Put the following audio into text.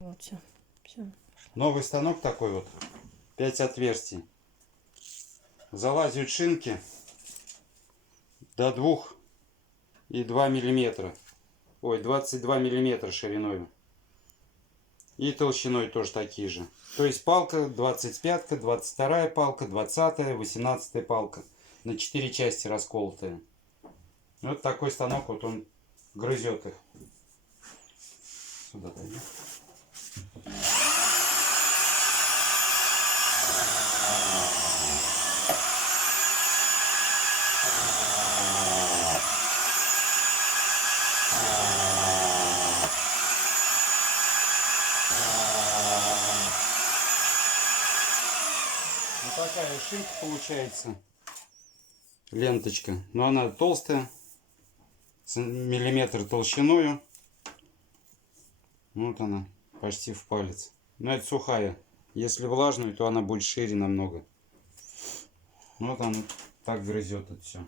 Вот все. Все. Новый станок такой вот. 5 отверстий. Залазят шинки до 2,2 мм. Ой, 22 миллиметра шириной. И толщиной тоже такие же. То есть палка 25-ка, 22-я палка, 20-я, 18-я палка. На 4 части расколотая. Вот такой станок, вот он грызет их. Сюда дойдем. Вот такая шинка получается. Ленточка. Но она толстая. С миллиметр толщиною. Вот она. Почти в палец. Но это сухая. Если влажную, то она будет шире намного. Вот она так грызет это все.